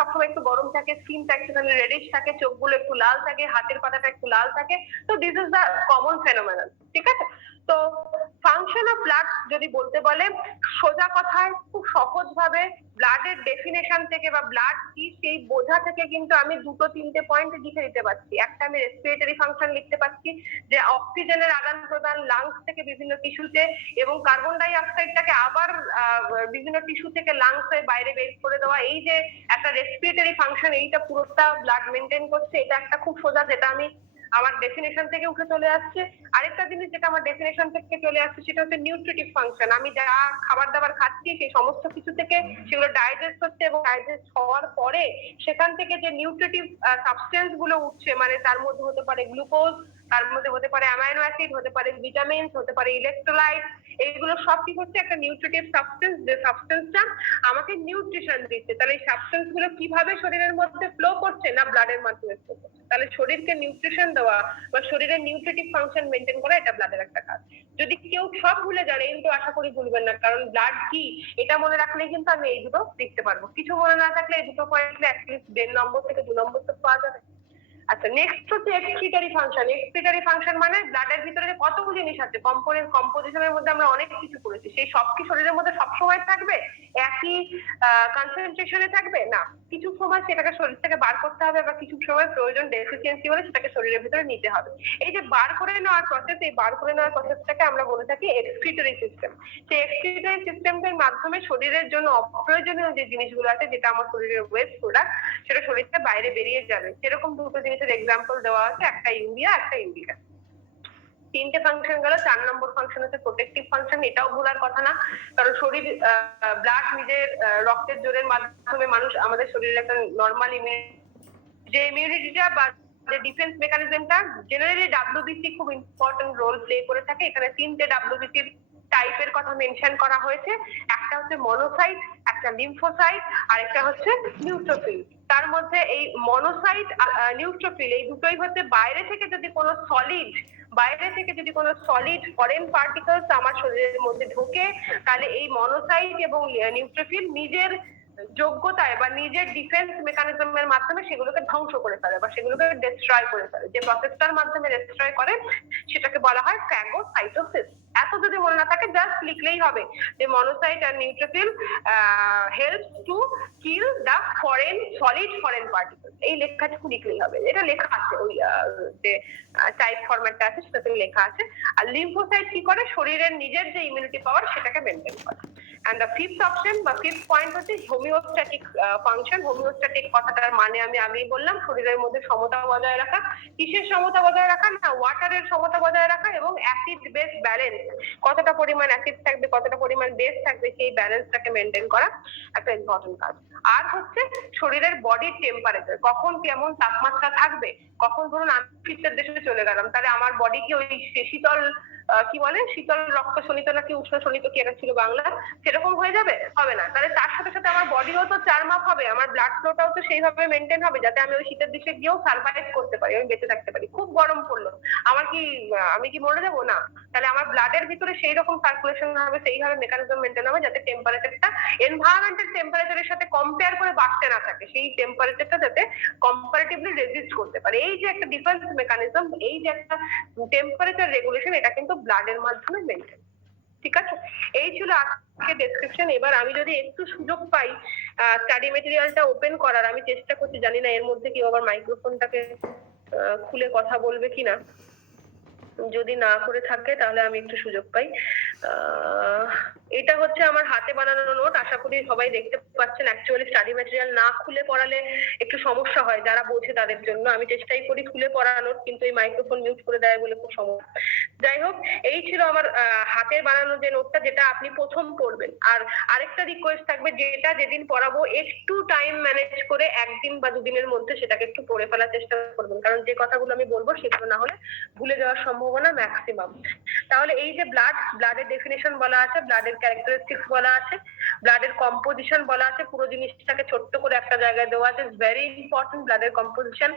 সবসময় একটু গরম থাকে, স্কিনটা একটুখানি রেডিশ থাকে, চোখগুলো একটু লাল থাকে, হাতের পাতাটা একটু লাল থাকে। তো this is the common phenomenon, ঠিক আছে? তো ফাংশন অফ ব্লাড যদি বলতে বলে, সোজা কথায় খুব সহজ ভাবে ব্লাডের ডেফিনেশন থেকে বা ব্লাড কি সেই বোঝা থেকে কিন্তু আমি দুটো তিনটে পয়েন্ট লিখে দিতে পারছি। একটা আমি রেসপিরেটরি ফাংশন লিখতে পারছি, যে অক্সিজেনের আদান প্রদান লাংস থেকে বিভিন্ন টিস্যুতে, এবং কার্বন ডাই অক্সাইডটাকে আবার বিভিন্ন টিস্যু থেকে লাংসে বাইরে বের করে দেওয়া। এই যে একটা রেসপিরেটরি ফাংশন, এইটা পুরোটা ব্লাড মেনটেন করছে। এটা একটা খুব সোজা, যেটা আমি আমার ডেফিনেশন থেকে উঠে চলে আসছে। আরেকটা জিনিস যেটা আমার ডেফিনেশন থেকে চলে আসছে, সেটা হচ্ছে নিউট্রিটিভ ফাংশন। আমি যা খাবার দাবার খাচ্ছি সেই সমস্ত কিছু থেকে সেগুলো ডাইজেস্ট হচ্ছে, এবং ডাইজেস্ট হওয়ার পরে সেখান থেকে যে নিউট্রিটিভ সাবস্টেন্স গুলো উঠছে, মানে তার মধ্যে হতে পারে গ্লুকোজ, তার মধ্যে হতে পারে অ্যামাইনো অ্যাসিড, হতে পারে ভিটামিনস, হতে পারে ইলেকট্রোলাইট। এইগুলো সব কি হচ্ছে একটা নিউট্রিটিভ সাবস্টেন্স, যে সাবস্টেন্সটা আমাকে নিউট্রিশন দিচ্ছে। তাহলে এই সাবস্টেন্স গুলো কিভাবে শরীরের মধ্যে ফ্লো করছে? না ব্লাডের মাধ্যমে ফ্লো করছে। তাহলে শরীরকে নিউট্রিশন দেওয়া বা শরীরের নিউট্রিটিভ ফাংশন মেনটেন করা, এটা ব্লাডের একটা কাজ। যদি কেউ সব ভুলে যান, কিন্তু আশা করি ভুলবেন না, কারণ ব্লাড কি এটা মনে রাখলেই কিন্তু আমি এই দুটো লিখতে পারবো। কিছু মনে না থাকলে এই দুটো পয়েন্টে অ্যাটলিস্ট 1.5 নম্বর থেকে 2 নম্বর তো পাওয়া যাবে। আচ্ছা, নেক্সট হচ্ছে এক্সক্রিটরি ফাংশন। এক্সক্রিটরি ফাংশন মানে ব্লাডের ভিতরে কতগুলো জিনিস আছে, কম্পোজিশনের মধ্যে আমরা অনেক কিছু করেছি, সেই সব কি শরীরের মধ্যে সব সময় থাকবে, একই কনসেন্ট্রেশনে থাকবে? না, কিছু সময় সেটাকে শরীর থেকে বার করতে হবে, বা কিছু সময় প্রয়োজন ডেফিসিয়েন্সি হলে সেটাকে শরীরের ভিতরে নিতে হবে। এই যে বার করে নেওয়ার প্রসেস, এই বার করে নেওয়ার প্রসেসটাকে আমরা বলে থাকি এক্সক্রিটরি সিস্টেম। সেই এক্সক্রিটরি সিস্টেমের মাধ্যমে শরীরের জন্য অপ্রয়োজনীয় যে জিনিসগুলো আছে, যেটা আমার শরীরের ওয়েস্ট প্রোডাক্ট, সেটা শরীর থেকে বাইরে বেরিয়ে যাবে। সেরকম দুটো জিনিসের এক্সাম্পল দেওয়া আছে, একটা ইউরিয়া, একটা ইউরিক অ্যাসিড। তিনটে ফাংশন গেল। 4 নম্বর ফাংশন হচ্ছে প্রোটেক্টিভ ফাংশন। এটাও ভোলার কথা না, কারণ শরীর ব্লাড নিজের রক্তের জোরের মাধ্যমে মানুষ আমাদের শরীরের একটা নর্মাল যে ইমিউনিটিটা বা যে ডিফেন্স মেকানিজমটা, জেনারেলি ডাব্লিউবিসি খুব ইম্পর্টেন্ট রোল প্লে করে থাকে। এখানে তিনটে ডাব্লিউবিসির টাইপের কথা মেনশন করা হয়েছে। একটা হচ্ছে মনোসাইট, একটা লিম্ফোসাইট, আর একটা হচ্ছে নিউট্রোফিল। তার মধ্যে এই মনোসাইট আর নিউট্রোফিল, এই দুটোই হচ্ছে বাইরে থেকে যদি কোনো সলিড ফরেন পার্টিকেলস আমার শরীরের মধ্যে ঢোকে, তাহলে এই মনোসাইট এবং নিউট্রোফিল নিজের যোগ্যতায় বা নিজের ডিফেন্স মেকানিজমের মাধ্যমে সেগুলোকে ধ্বংস করে ফেলে বা সেগুলোকে ডিস্ট্রয় করে ফেলে। যে প্রসেসটার মাধ্যমে ডিস্ট্রয় করে সেটাকে বলা হয় ফ্যাগোসাইটোসিস। এত যদি মনে না থাকে জাস্ট লিখলেই হবে যে মনোসাইট আর neutrophil helps to kill the solid foreign particles. এই লেখাটুকু লিখলেই হবে। এটা লেখা আছে ওই যে টাইপ ফরম্যাটটা আছে সেটাতে লেখা আছে। আর লিম্ফোসাইট কি করে? শরীরের নিজের যে ইমিউনিটি পাওয়ার সেটাকে মেনটেন করে। and the fifth option বা fifth point হচ্ছে হোমিওস্ট্যাটিক ফাংশন। হোমিওস্ট্যাটিক কথাটার মানে আমি আগেই বললাম, শরীরের মধ্যে সমতা বজায় রাখা। কিসের সমতা বজায় রাখা? না, ওয়াটারের সমতা বজায় রাখা এবং অ্যাসিড বেস ব্যালেন্স, কতটা পরিমাণ অ্যাসিড থাকবে কতটা পরিমাণ বেস থাকবে সেই ব্যালেন্সটাকে মেনটেন করা একটা ইম্পর্টেন্ট কাজ। আর হচ্ছে শরীরের বডির টেম্পারেচার, কখন কেমন তাপমাত্রা থাকবে। কখন ধরুন আমি শীতের দেশে চলে গেলাম, তাহলে আমার বডি কি ওই শীতল কি বলে শীতল রক্ত শোণিত নাকি উষ্ণ শোণিত, কি একটা ছিল বাংলা, সেরকম হয়ে যাবে? হবে না। তাহলে তার সাথে সাথে আমার বডিও তো চারমাপ হবে, আমার ব্লাড ফ্লোটাও তো সেইভাবে মেনটেন হবে যাতে আমি ওই শীতের দেশে গিয়েও সার্ভাইভ করতে পারি, আমি বেঁচে থাকতে পারি। খুব গরম পড়লো, আমি কি মরে যাবো? না। তাহলে আমার ব্লাডের ভিতরে সেই রকম সার্কুলেশন হবে, সেইভাবে মেকানিজম মেনটেন হবে যাতে টেম্পারেচারটা এনভায়রনমেন্টাল টেম্পারেচারের সাথে কম্পেয়ার করে বাড়তে না থাকে, সেই টেম্পারেচারটা যাতে কম্পারেটিভলি রেজিস্ট করতে পারে। এই যে একটা ডিফেন্স মেকানিজম, এই যে একটা টেম্পারেচার রেগুলেশন, এটা কিন্তু ব্লাডের মাধ্যমে মেনটেন। ঠিক আছে, এই ছিল আজকে ডেসক্রিপশন। এবার আমি যদি একটু সুযোগ পাই স্টাডি মেটেরিয়ালটা ওপেন করার, আমি চেষ্টা করছি, জানি না এর মধ্যে কেউ আবার মাইক্রোফোনটাকে খুলে কথা বলবে কিনা। যদি না করে থাকে তাহলে আমি একটু সুযোগ পাই। এটা হচ্ছে আমার হাতে বানানো নোট, আশা করি সবাই দেখতে পাচ্ছেন। অ্যাকচুয়ালি স্টাডি ম্যাটেরিয়াল না খুলে পড়ালে একটু সমস্যা হয়, যারা বোঝে তাদের জন্য। আমি চেষ্টাই করি খুলে পড়ানোর, কিন্তু এই মাইক্রোফোন মিউট করে দেয় বলে খুব সমস্যা। যাই হোক, এই ছিল আমার হাতের বানানো যে নোটটা, যেটা আপনি প্রথম পড়বেন। আর আরেকটা রিকোয়েস্ট থাকবে, যেটা যেদিন পড়াবো একটু টাইম ম্যানেজ করে একদিন বা দুদিনের মধ্যে সেটাকে একটু পড়ে ফেলার চেষ্টা করবেন, কারণ যে কথাগুলো আমি বলবো সেগুলো না হলে ভুলে যাওয়ার সম্ভাবনা ম্যাক্সিমাম। তাহলে এই যে ব্লাডের ডেফিনেশন বলা আছে, ব্লাডের ক্যারেক্টারিস্টিক্স বলা আছে, ব্লাডের কম্পোজিশন বলা আছে, পুরো জিনিসটাকে ছোট্ট করে একটা জায়গায় দেওয়া আছে। ভেরি ইম্পর্টেন্ট ব্লাডের কম্পোজিশন,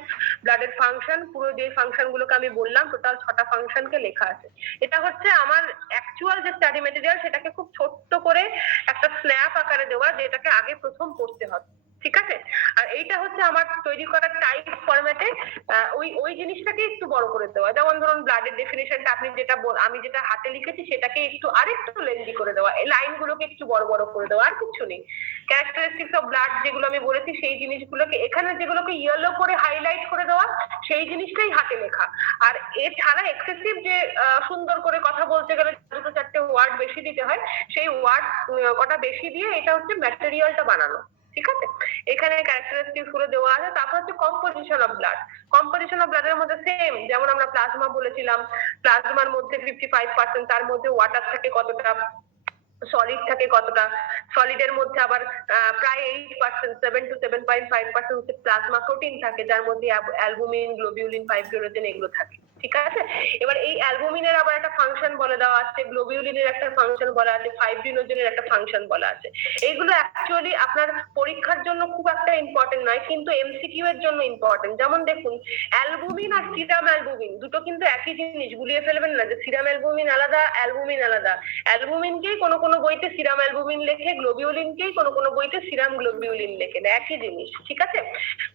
ব্লাডের ফাংশন, পুরো যে ফাংশন গুলোকে আমি বললাম টোটাল 6টা ফাংশনকে লেখা আছে। এটা হচ্ছে আমার অ্যাকচুয়াল যে স্টাডি মেটেরিয়াল, সেটাকে খুব ছোট্ট করে একটা স্ন্যাপ আকারে দেওয়া, যেটাকে আগে প্রথম পড়তে হবে। ঠিক আছে, আর এই আমার তৈরি করা টাইপ ফরম্যাটে ওই জিনিসটাকে একটু বড় করে দেওয়া। যেমন ধরুন ব্লাডের ডেফিনেশনটা আমি যেটা হাতে লিখেছি সেটাকে একটু আরেকটু লেন্দি করে দেওয়া, এই লাইনগুলোকে একটু বড় বড় করে দেওয়া, আর কিছু নেই। ক্যারেক্টারিস্টিক্স অফ ব্লাড যেগুলো আমি বলেছি সেই জিনিসগুলোকে এখানে যেগুলোকে ইয়েলো করে হাইলাইট করে দেওয়া, সেই জিনিসটাই হাতে লেখা। আর এছাড়া এক্সেসিভ যে সুন্দর করে কথা বলতে গেলে দুটো চারটে ওয়ার্ড বেশি দিতে হয়, সেই ওয়ার্ড কটা বেশি দিয়ে এটা হচ্ছে ম্যাটেরিয়ালটা বানানো। ঠিক আছে, এখানে ক্যারেক্টারিস্টিক্স গুলো দেওয়া আছে। তারপর হচ্ছে composition of blood. Composition of ব্লাডের মধ্যে সেম যেমন আমরা প্লাজমা বলেছিলাম, প্লাজমার মধ্যে 55%, তার মধ্যে ওয়াটার থাকে কতটা, সলিড থাকে কতটা, সলিডের মধ্যে আবার প্রায় 8%, 7 to 7.5% হচ্ছে প্লাজমা প্রোটিন থাকে, যার মধ্যে অ্যালবুমিন, গ্লোবিউলিন, ফাইব্রিনোজেন এগুলো থাকে। ঠিক আছে, এবার এই অ্যালবুমিনের আবার একটা ফাংশন বলে দেওয়া আছে, গ্লোবিউলিনের একটা ফাংশন বলা আছে, ফাইব্রিনোজেনের একটা ফাংশন বলা আছে। এইগুলো অ্যাকচুয়ালি আপনার পরীক্ষার জন্য খুব একটা ইম্পর্টেন্ট নয়, কিন্তু এমসিকিউ এর জন্য ইম্পর্টেন্ট। যেমন দেখুন, অ্যালবুমিন আর সিরাম অ্যালবুমিন দুটো কিন্তু একই জিনিস, গুলিয়ে ফেলবেন না যে সিরাম অ্যালবুমিন আলাদা, অ্যালবুমিন আলাদা। অ্যালবুমিনকেই কোনো কোনো বইতে সিরাম অ্যালবুমিন লেখে, গ্লোবিউলিনকেই কোনো কোনো বইতে সিরাম গ্লোবিউলিন লেখে, একই জিনিস। ঠিক আছে,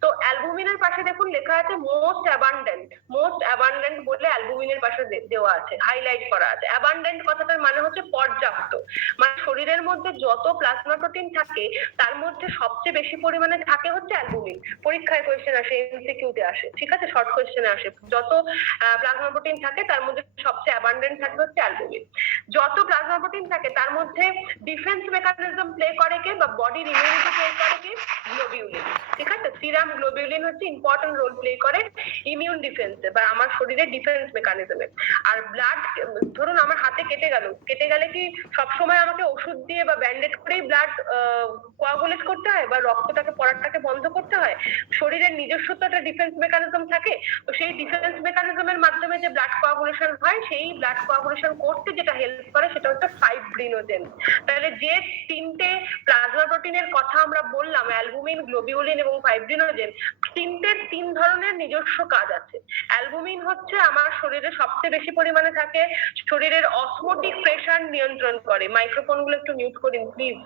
তো অ্যালবুমিনের পাশে দেখুন লেখা আছে মোস্ট অ্যাবান্ডেন্ট। মোস্ট অ্যাবান্ডেন্ট বলে অ্যালবুমিনের পাশে দেওয়া আছে, হাইলাইট করা আছে। অ্যাবান্ডেন্ট কথাটার মানে হচ্ছে পর্যাপ্ত, মানে শরীরের মধ্যে যত প্লাজমা প্রোটিন থাকে তার মধ্যে সবচেয়ে বেশি পরিমাণে থাকে হচ্ছে অ্যালবুমিন। পরীক্ষায় কোয়েশ্চেন আসে, এমসিকিউতে আসে, ঠিক আছে, শর্ট কোয়েশ্চেনে আসে। যত প্লাজমা প্রোটিন থাকে তার মধ্যে সবচেয়ে অ্যাবান্ডেন্ট থাকে হচ্ছে অ্যালবুমিন। যত প্লাজমা প্রোটিন থাকে তার মধ্যে ডিফেন্স মেকানিজম প্লে করে কে, বা বডির ইমিউনিটি প্লে করে কে, গ্লোবিউলিন। ঠিক আছে, সিরাম গ্লোবিউলিন হচ্ছে ইম্পর্টেন্ট রোল প্লে করে ইমিউন ডিফেন্সে বা আমার শরীরের ডিফেন্স মেকানিজমে। আর ব্লাড, ধরুন আমার হাতে কেটে গেলে কি সবসময় আমাকে ওষুধ দিয়ে বা ব্যান্ডেজ করেই ব্লাড কোয়াগুলেট করতে হয় বা রক্তটাকে পড়াটাকে বন্ধ করতে হয়? শরীরের নিজস্ব তো একটা ডিফেন্স মেকানিজম থাকে, তো সেই ডিফেন্স মেকানিজমের মাধ্যমে যে ব্লাড কোয়াগুলেশন হয়, সেই ব্লাড কোয়াগুলেশন করতে যেটা হেল্প করে সেটা হচ্ছে ফাইব্রিনোজেন। তাহলে যে তিনটে প্লাজমা প্রোটিনের কথা আমরা বললাম, অ্যালবুমিন, গ্লোবিউলিন এবং ফাইব্রিনোজেন, তিনটের তিন ধরনের নিজস্ব কাজ আছে। অ্যালবুমিন হচ্ছে আমার শরীরে সবচেয়ে বেশি পরিমাণে থাকে, শরীরের অসমোটিক প্রেসার নিয়ন্ত্রণ করে। মাইক্রোফোনগুলো একটু মিউট করুন প্লিজ।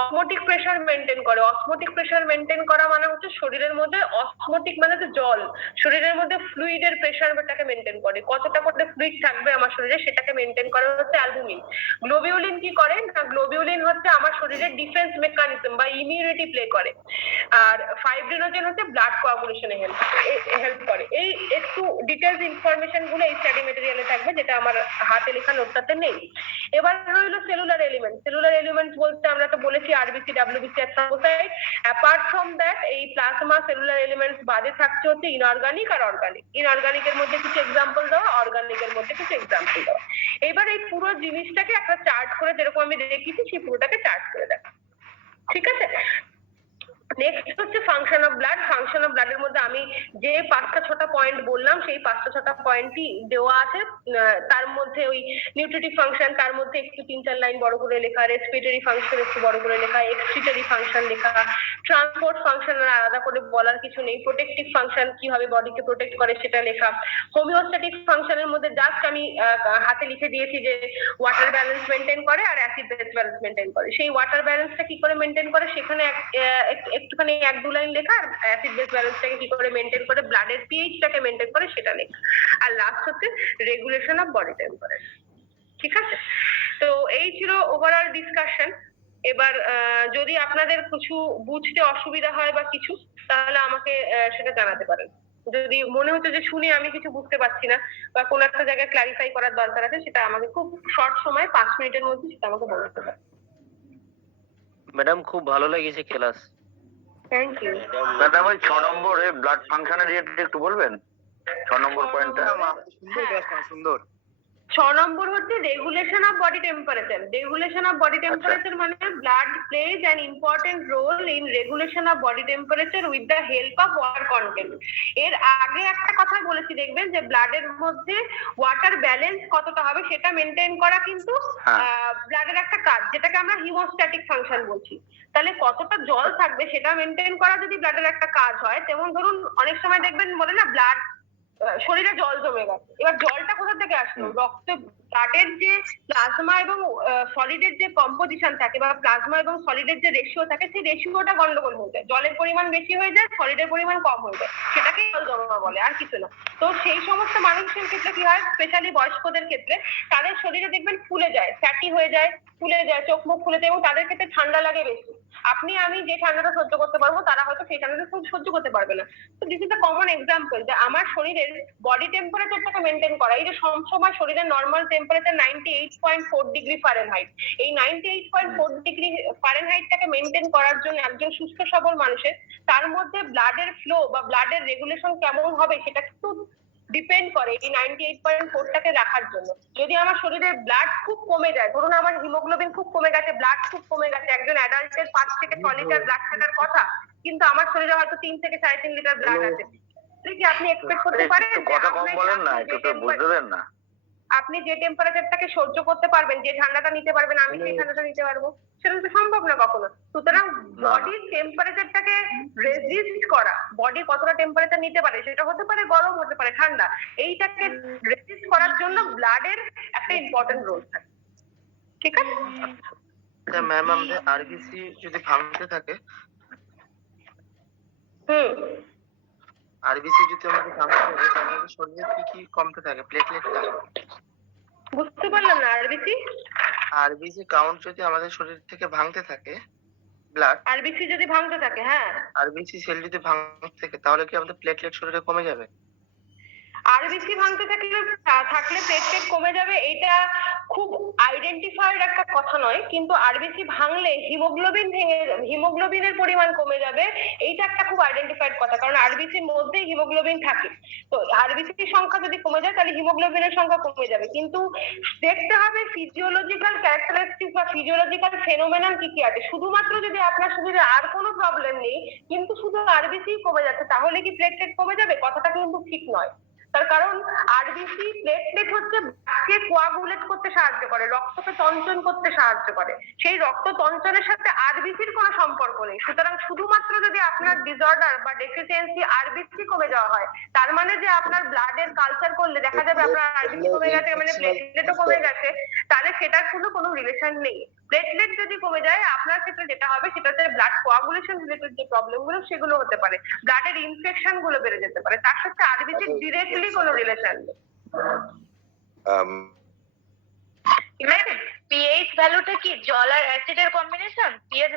অসমোটিক প্রেসার মেনটেন করে। অসমোটিক প্রেসার মেনটেন করা মানে হচ্ছে শরীরের মধ্যে, অসমোটিক মানে হচ্ছে জল, শরীরের মধ্যে ফ্লুইডের প্রেসারটাকে মেনটেন করে, কতটা করে ফ্লুইড থাকবে আমার শরীরে সেটাকে মেনটেন করে হচ্ছে অ্যালবুমিন। গ্লোবিউলিন কি করে না, গ্লোবিউলিন হচ্ছে আমার শরীরের ডিফেন্স মেকানিজম বা ইমিউনিটি প্লে করে। আর ফাইব্রিনোজেন হচ্ছে ব্লাড কোয়াগুলেশনে হেল্প করে। এই একটু ডিটেলস ইনফরমেশন গুলো এই স্টাডি মেটেরিয়ালে থাকবে, যেটা আমার হাতে লেখা নোটটাতে নেই। এবার রইল সেলুলার এলিমেন্ট। সেলুলার এলিমেন্ট বলতে আমরা তো বলেছি আরবিসি, ডাব্লিউবিসি আর থ্রম্বোসাইট। অ্যাপার্ট ফ্রম দ্যাট, এই প্লাজমা সেলুলার এলিমেন্টস বাদে থাকছে হচ্ছে ইনঅর্গানিক আর অর্গানিক। ইনঅর্গানিকের মধ্যে কিছু এক্সাম্পল দেওয়া, অর্গানিকের মধ্যে কিছু এক্সাম্পল দেওয়া। এবার এই পুরো জিনিসটাকে একটা চার্ট করে, যেরকম আমি দেখিয়েছি সেই পুরোটাকে চার্ট করে দেখ। ঠিক আছে, নেক্সট হচ্ছে function of blood. Function of ব্লাডের মধ্যে আমি যে 5টা 6টা পয়েন্ট বললাম, সেই 5টা 6টা পয়েন্টই দেওয়া আছে। তার মধ্যে ওই নিউট্রিটিভ ফাংশন, তার মধ্যে একটু 3-4 লাইন বড় করে লেখা, রেসপিরেটরি ফাংশন একটু বড় করে লেখা, এক্সক্রিটরি ফাংশন লেখা, ট্রান্সপোর্ট ফাংশন আলাদা করে বলার কিছু নেই, প্রোটেক্টিভ ফাংশন কিভাবে বডিকে প্রোটেক্ট করে সেটা লেখা। হোমিওস্ট্যাটিক ফাংশনের মধ্যে জাস্ট আমি হাতে লিখে দিয়েছি যে ওয়াটার ব্যালেন্স মেনটেন করে আর অ্যাসিড বেস ব্যালেন্স মেনটেন করে। সেই ওয়াটার ব্যালেন্সটা কি করে মেনটেন করে সেখানে একটুখানি 1-2 লাইন লেখা, আর অ্যাসিড বেস ব্যালেন্সটাকে কি করে মেনটেন করে, ব্লাডের পিএইচটাকে মেনটেন করে সেটা লেখা। আর লাস্ট হচ্ছে রেগুলেশন অফ বডি টেম্পারেচার। ঠিক আছে, তো এই ছিল ওভারঅল ডিসকাশন। এবার যদি আপনাদের কিছু বুঝতে অসুবিধা হয় বা কিছু, তাহলে আমাকে সেটা জানাতে পারেন। যদি মনে হচ্ছে যে শুনে আমি কিছু বুঝতে পারছি না বা কোনো একটা জায়গায় ক্লারিফাই করার দরকার আছে, সেটা আমাকে খুব শর্ট সময় 5 মিনিটের মধ্যে সেটা আমাকে বলতে পারেন। ম্যাডাম খুব ভালো লেগেছে ক্লাস। Thank you madam. ওই 6 নম্বরে ব্লাড ফাংশনের রিলেটেড একটু বলবেন? 6 নম্বর পয়েন্টটা সুন্দর। 6 নম্বর হচ্ছে regulation of body temperature. Regulation of body temperature মানে blood plays an important role in regulation of body temperature with the help of water content. এর আগে একটা কথা বলেছি, দেখবেন যে ব্লাডের মধ্যে ওয়াটার ব্যালেন্স কতটা হবে সেটা মেনটেন করা কিন্তু ব্লাডের একটা কাজ, যেটাকে আমরা হিমোস্ট্যাটিক ফাংশন বলছি। তাহলে কতটা জল থাকবে সেটা মেনটেন করা যদি ব্লাডের একটা কাজ হয়, যেমন ধরুন অনেক সময় দেখবেন বলে না ব্লাড শরীরে জল জমে গেছে। এবার জলটা কোথা থেকে আসলো? রক্তে ব্লাডের যে প্লাজমা এবং সলিডের যে কম্পোজিশন থাকে বা প্লাজমা এবং সলিডের যে রেশিও থাকে সেই রেশিওটা গন্ডগোল হয়ে যায়, জলের পরিমাণ বেশি হয়ে যায়, সলিডের পরিমাণ কম হয়ে যায়, সেটাকেই জল জমা বলে, আর কিছু না। তো সেই সমস্ত মানুষের ক্ষেত্রে কি হয়, স্পেশালি বয়স্কদের ক্ষেত্রে তাদের শরীরে দেখবেন ফুলে যায়, ফ্যাটি হয়ে যায়, ফুলে যায়, চোখ মুখ ফুলে যায় এবং তাদের ক্ষেত্রে ঠান্ডা লাগে বেশি। আপনি আমি যে ঠান্ডাটা সহ্য করতে পারবো তারা হয়তো সেই ঠান্ডাটা সহ্য করতে পারবে না। তো this is a common example যে আমার শরীরের বডি টেম্পারেচারটাকে মেনটেন করা, এই যে সবসময় শরীরের নর্মাল টেম্পারেচার 98.4 ডিগ্রি ফারেনহাইট, এই 98.4 ডিগ্রি ফারেনহাইটটাকে মেনটেন করার জন্য একজন সুস্থ সবল মানুষের তার মধ্যে ব্লাডের ফ্লো বা ব্লাডের রেগুলেশন কেমন হবে সেটা কিন্তু ডিপেন্ড করে এই 98.4টাকে রাখার জন্য। যদি আমার শরীরে ব্লাড খুব কমে যায়, ধরুন আমার হিমোগ্লোবিন খুব কমে গেছে, ব্লাড খুব কমে গেছে, একজন অ্যাডাল্টের 5 থেকে 6 লিটার ব্লাড থাকার কথা, কিন্তু আমার শরীরে হয়তো 3 থেকে 3.5 লিটার ব্লাড আছে, কি আপনি এক্সপেক্ট করতে পারেন কথা কম বলেন না, একটু বুঝতে দেন না। আপনি যে টেম্পারেচারটাকে সহ্য করতে পারবেন, যে ঠান্ডাটা নিতে পারবেন, আমি সেই ঠান্ডাটা নিতে পারবো? সেটা তো সম্ভব না কখনো। সুতরাং বডির টেম্পারেচারটাকে রেজিস্ট করা, বডি কতটা টেম্পারেচার নিতে পারে, সেটা হতে পারে গরম, হতে পারে ঠান্ডা, এইটাকে রেজিস্ট করার জন্য ব্লাডের একটা ইম্পর্টেন্ট রোল থাকে। ঠিক আছে ম্যাম, আমাদের আরবিসি যদি ভাঙতে থাকে, আরবিসি যদি আমাদের ভাঙতে থাকে তাহলে শরীরে কি কি কমতে থাকে? প্লেটলেটটা? বুঝতে পারলাম না। আরবিসি কাউন্ট যদি আমাদের শরীর থেকে ভাঙতে থাকে, ব্লাড আরবিসি যদি ভাঙতে থাকে, হ্যাঁ, আরবিসি সেল যদি ভাঙতে থাকে তাহলে কি আমাদের প্লেটলেট শরীরে কমে যাবে? আরবিসি ভাঙতে থাকলে প্লেটলেট কমে যাবে, এটা খুব আইডেন্টিফাইড একটা কথা নয়, কিন্তু আরবিসি ভাঙলে হিমোগ্লোবিনের পরিমাণ কমে যাবে, এইটা একটা খুব আইডেন্টিফাইড কথা, কারণ আরবিসির মধ্যেই হিমোগ্লোবিন থাকে। তো আরবিসির সংখ্যা যদি কমে যায় তাহলে হিমোগ্লোবিনের সংখ্যা কমে যাবে, কিন্তু দেখতে হবে ফিজিওলজিক্যাল ক্যারেক্টারিস্টিক বা ফিজিওলজিক্যাল ফেনোমেনন কি কি আছে। শুধুমাত্র যদি আপনার শরীরে আর কোনো প্রবলেম নেই কিন্তু শুধু আরবিসি কমে যাচ্ছে তাহলে কি প্লেটলেট কমে যাবে? কথাটা কিন্তু ঠিক নয়। তার কারণ আরবিসি প্লেটলেট হচ্ছে ব্লাডকে কোয়াগুলেট করতে সাহায্য করে, রক্তকে তঞ্চন করতে সাহায্য করে, সেই রক্ত তঞ্চনের সাথে আরবিসির কোনো সম্পর্ক নেই। সুতরাং শুধুমাত্র যদি আপনার ডিসঅর্ডার বা ডেফিসিয়েন্সি আরবিসি কমে যাওয়া হয়, তার মানে যে আপনার ব্লাডের কালচার করলে দেখা যাবে আপনার আরবিসি কমে গেছে মানে প্লেটলেটও কমে গেছে, তাহলে সেটার কোনো কোনো রিলেশন নেই। প্লেটলেট যদি কমে যায় আপনার ক্ষেত্রে যেটা হবে সেটা হচ্ছে ব্লাড কোয়াগুলেশন রিলেটেড যে প্রবলেমগুলো সেগুলো হতে পারে, ব্লাডের ইনফেকশন গুলো বেড়ে যেতে পারে, তার সাথে আরবিসির ডিরেক্টলি কোনো রিলেশন নেই। পিএইচ ভ্যালুটা কি জল আর অ্যাসিডের কম্বিনেশন? পিএইচ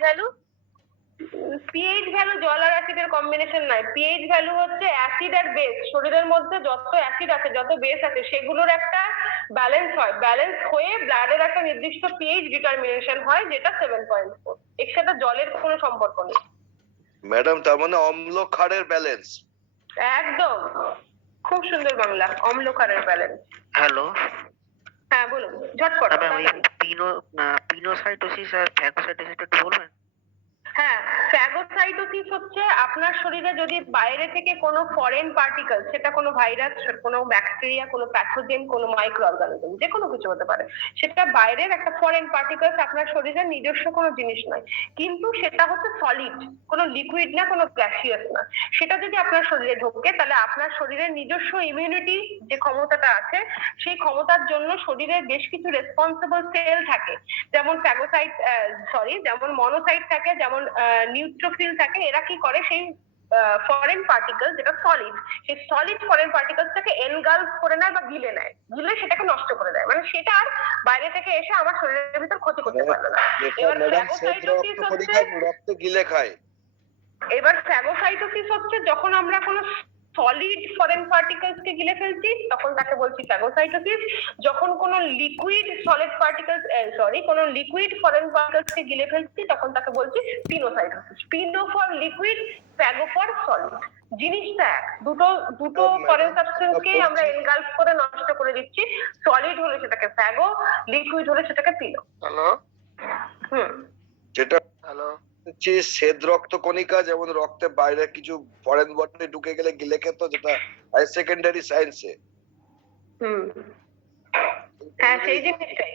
ভ্যালু জল আর অ্যাসিডের কম্বিনেশন নয়, পিএইচ ভ্যালু হচ্ছে অ্যাসিড আর বেস, শরীরের মধ্যে যত অ্যাসিড আছে যত বেস আছে সেগুলোর একটা ব্যালেন্স হয়, ব্যালেন্স হয়ে ব্লাডের একটা নির্দিষ্ট পিএইচ ডিটারমিনেশন হয় যেটা 7.4। এর সাথে জলের কোনো সম্পর্ক নেই ম্যাডাম, তার মানে অম্ল ক্ষারের ব্যালেন্স। একদম, খুব সুন্দর বাংলা, অম্ল ক্ষারের ব্যালেন্স। হ্যালো হ্যাঁ বলুন, ঝটপট। ম্যাম, ওই পিনোসাইটোসিস আর ফ্যাগোসাইটোসিস একটু বলবেন? হ্যাঁ, ফ্যাগোসাইটোসিস হচ্ছে আপনার শরীরে যদি বাইরে থেকে কোনো ফরেন পার্টিকেল, সেটা কোনো ভাইরাস, কোনো ব্যাকটেরিয়া, কোনো প্যাথোজেন, কোনো মাইক্রো অর্গানিজম, যে কোনো কিছু হতে পারে, সেটা বাইরের একটা ফরেন পার্টিকেলস, আপনার শরীরের নিজস্ব কোনো জিনিস নয়, কিন্তু সেটা হচ্ছে সলিড, কোনো লিকুইড না, কোনো গ্যাসিয়াস না, সেটা যদি আপনার শরীরে ঢোকে তাহলে আপনার শরীরের নিজস্ব ইমিউনিটি যে ক্ষমতাটা আছে সেই ক্ষমতার জন্য শরীরের বেশ কিছু রেসপন্সিবল সেল থাকে, যেমন যেমন মনোসাইট থাকে, যেমন নিউট্রোফিল থাকে। এরা কি করে, সেই ফরেন পার্টিকেল যেটা সলিড, সেই সলিড ফরেন পার্টিকেলসটাকে এনগালফ করে নেয় বা গিলে নেয়, গিলে সেটাকে নষ্ট করে দেয়, মানে সেটা আর বাইরে থেকে এসে আমার শরীরের ভিতর ক্ষতি করতে পারবে না। এবার ফ্যাগোসাইটোসিস হচ্ছে রক্ত গিলে খায়। এবার ফ্যাগোসাইটোসিস হচ্ছে যখন আমরা কোনো সলিড ফরেন পার্টিকেলস কে গিলে ফেলছি তখন তাকে বলছি ফ্যাগোসাইটোসিস, যখন কোনো লিকুইড সলিড পার্টিকেলস কোনো লিকুইড ফরেন পার্টিকেলস কে গিলে ফেলছি তখন তাকে বলছি pinocytosis. Pino for liquid, phago for solid, জিনিসটা এক, দুটো ফরেন সাবস্টেন্স কে আমরা এনগালফ করে নষ্ট করে দিচ্ছি, সলিড হলে সেটাকে ফ্যাগো, লিকুইড হলে সেটাকে পিনো। হ্যালো, যেটা হ্যালো, হচ্ছে শ্বেত রক্ত কণিকা, যেমন রক্তে বাইরে কিছু ফরেন বডি ঢুকে গেলে গিলে খেত, যেটা হাই সেকেন্ডারি সায়েন্সে। হ্যাঁ, সেই জিনিসটাই,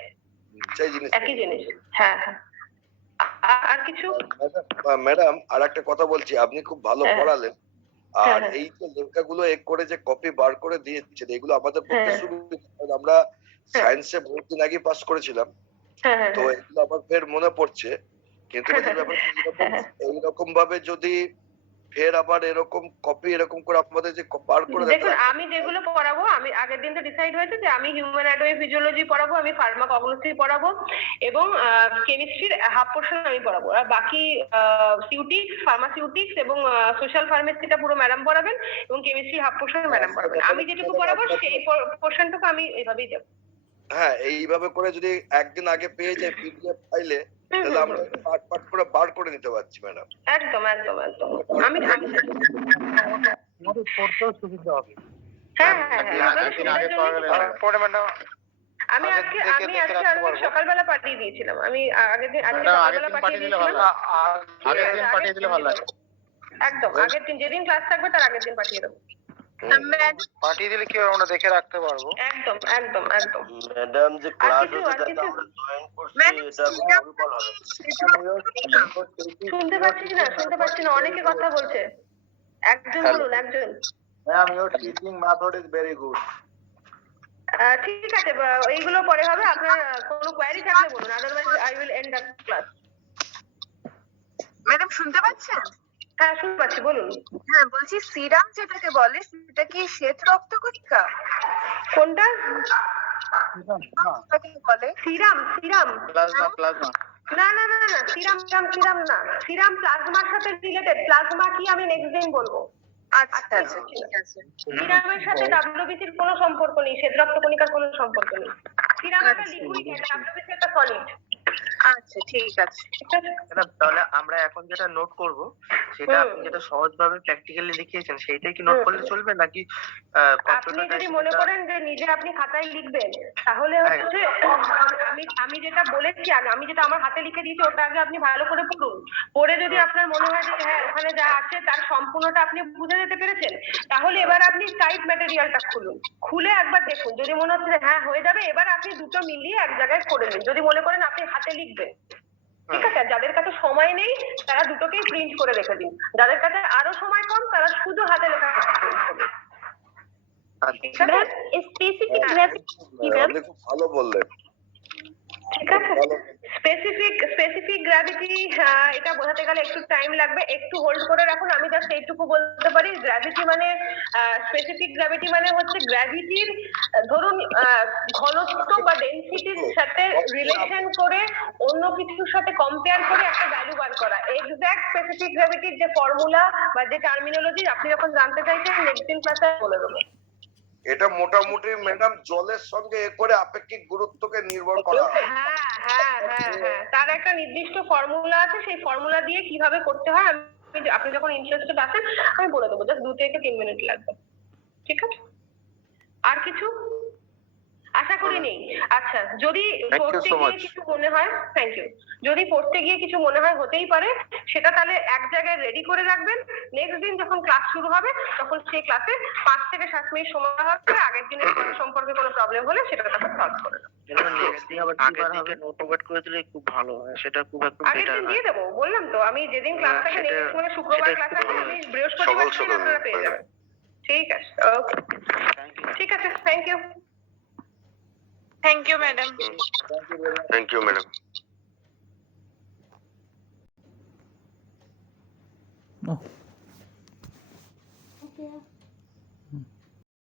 সেই জিনিস, একই জিনিস। হ্যাঁ হ্যাঁ, আর কিছু? ম্যাডাম আর একটা কথা বলছি, আপনি খুব ভালো পড়ালেন, হ্যাঁ, আর হ্যাঁ। এই যে লেখাগুলো এক করে যে কপি বার করে দিয়েছেন, এগুলো আমাদের পক্ষে হ্যাঁ। সুবিধা, কারণ আমরা হ্যাঁ। সায়েন্সে বহুত দিন আগে পাস করেছিলাম। হ্যাঁ, হ্যাঁ, তো হ্যাঁ। এগুলো আমার ফের মনে পড়ছে। কিন্তু বলছি ব্যাপারটা এইরকম ভাবে যদি ফের আবার এরকম কপি এরকম করে আমাদের যে বার করে দেয়, দেখুন, আমি যেগুলো পড়াবো, আমি আগের দিন তো ডিসাইড হয়েছে যে আমি হিউম্যান অ্যানাটমি ফিজিওলজি পড়াবো, আমি ফার্মাকগনোসি পড়াবো এবং কেমিস্ট্রির হাফ পোর্শন আমি পড়াবো। আর বাকি সিউটিক্স, ফার্মাসিউটিক্স এবং সোশ্যাল ফার্মেসিটা পুরো ম্যাডাম পড়াবেন এবং কেমিস্ট্রি হাফ পোর্শন ম্যাডাম পড়াবেন। আমি যেটুকু পড়াবো সেই পোর্শনটুকু আমি এভাবেই দেবো। হ্যাঁ এইভাবে করে যদি একদিন আগে পেয়ে যাই পিডিএফ ফাইলে, তাহলে আমরা পার্ট পার্ট করে বার করে নিতে পারছি ম্যাডাম। একদম একদম একদম। আমি আমাদের পড়তেও সুবিধা হবে। হ্যাঁ হ্যাঁ হ্যাঁ আপনাদের সুবিধার জন্যই তো পরে ম্যাডাম আমি আজকে সকালবেলা পাঠিয়ে দিয়েছিলাম। আমি আগের দিন আজকে ম্যাডাম, সকালবেলা পাঠিয়ে দিয়েছিলাম। আগের দিন পাঠিয়ে দিলে ভালো হয়। একদম আগের দিন, যেদিন ক্লাস থাকবে তার আগের দিন পাঠিয়ে দেবো। পাঠিয়ে দিলে কি হবে, আমরা দেখে রাখতে পারবো। একদম একদম একদম। ম্যাডাম যে ক্লাস কিছু- হচ্ছে আর তাতে কিছু? আমরা জয়েন করছি, এটা দুর্বল হবে। শুনতে পাচ্ছি না, অনেকে কথা বলছে। একজন বলুন, একজন। Ma'am, your teaching method is very good. ঠিক আছে, এইগুলো পরে হবে। আপনার কোনো কোয়ারি থাকলে বলুন, otherwise I will end the class. Madam শুনতে পাচ্ছেন? হ্যাঁ শুনতে পাচ্ছি, বলুন। হ্যাঁ বলছি, সিরাম যেটাকে বলে সেটা কি শ্বেত রক্ত কণিকা? কোনটা? সেটাকে বলে সিরাম? সিরাম প্লাজমা না না না না, সিরাম সিরাম না। সিরাম প্লাজমার সাথে রিলেটেড। প্লাজমা কি আমি নেক্সট দিন বলবো। আচ্ছা আচ্ছা ঠিক আছে। সিরামের সাথে ডাব্লিউবিসির কোনো সম্পর্ক নেই, শ্বেত রক্ত কণিকার কোনো সম্পর্ক নেই। সিরাম একটা লিকুইড, ডাব্লিউবিসি একটা সলিড। আচ্ছা ঠিক আছে। ঠিক আছে। তাহলে আমরা এখন যেটা নোট করব সেটা আপনি যেটা সহজভাবে প্র্যাকটিক্যালি লিখিয়েছেন সেইটাই কি নোট করলে চলবে, নাকি আপনি যদি মনে করেন যে নিজে আপনি খাতায় লিখবেন, তাহলে হচ্ছে আমি যেটা বলেছি আগে, আমি যেটা আমার হাতে লিখে দিয়েছি ওটা আগে আপনি ভালো করে পড়ুন। পড়ে যদি আপনার মনে হয় যে হ্যাঁ ওখানে যা আছে তার সম্পূর্ণটা আপনি বুঝে যেতে পেরেছেন, তাহলে এবার আপনি টাইপ ম্যাটেরিয়ালটা খুলুন, খুলে একবার দেখুন। যদি মনে হচ্ছে যে হ্যাঁ হয়ে যাবে, এবার আপনি দুটো মিলিয়ে এক জায়গায় করে নিন। যদি মনে করেন আপনি হাতে লিখবেন, ঠিক আছে। যাদের কাছে সময় নেই তারা দুটোকেই প্রিন্ট করে রেখে দিন। যাদের কাছে আরো সময় কম তারা শুধু হাতে লেখা প্রিন্ট করুন। ঠিক আছে? স্পেসিফিক গ্রাভিটি আপনি খুব ভালো বললেন। ঠিক আছে। স্পেসিফিক গ্র্যাভিটি এটা বোঝাতে গেলে একটু টাইম লাগবে, একটু হোল্ড করে রাখুন। আমি জাস্ট এইটুকু বলতে পারি, গ্র্যাভিটি মানে স্পেসিফিক গ্র্যাভিটি মানে হচ্ছে গ্র্যাভিটির ধরুন ঘনত্ব বা ডেনসিটির সাথে রিলেশন করে অন্য কিছুর সাথে কম্পেয়ার করে একটা ভ্যালু বার করা। এক্সাক্ট স্পেসিফিক গ্র্যাভিটির যে ফর্মুলা বা যে টার্মিনোলজি আপনি যখন জানতে চাইছেন নেক্সট দিন ক্লাসে বলে দেবো। এটা মোটামুটি ম্যাডাম জলের সঙ্গে এ করে আপেক্ষিক গুরুত্বকে নির্ভর করা হয়। হ্যাঁ হ্যাঁ হ্যাঁ হ্যাঁ, তার একটা নির্দিষ্ট ফর্মুলা আছে, সেই ফর্মুলা দিয়ে কিভাবে করতে হয় আপনি যখন ইন্টারেস্টেড আছেন আমি বলে দেবো। জাস্ট 2 থেকে 3 মিনিট লাগবে। ঠিক আছে? আর কিছু আশা করি নেই। আচ্ছা, যদি পড়তে গিয়ে কিছু মনে হয়, থ্যাংক ইউ। যদি পড়তে গিয়ে কিছু মনে হয়, হতেই পারে, সেটা তাহলে এক জায়গায় রেডি করে রাখবেন। নেক্সট দিন যখন ক্লাস শুরু হবে তখন সেই ক্লাসে 5 থেকে 7 মিনিট সময় হবে। আগের দিনের পড়া সম্পর্কে কোনো প্রবলেম হলে সেটা তখন সলভ করে নেবেন। নোট করে দিলে খুব ভালো হয়, সেটা খুব একদম আগের বেটার দিন হয়। দিয়ে দেবো, বললাম তো। আমি যেদিন ক্লাস থাকে নেক্সট মানে শুক্রবার ক্লাস আছে, আমি বৃহস্পতিবার দিন আপনারা পেয়ে যাবেন। ঠিক আছে, ওকে, ঠিক আছে, thank you. Thank you madam. Thank you madam. Okay.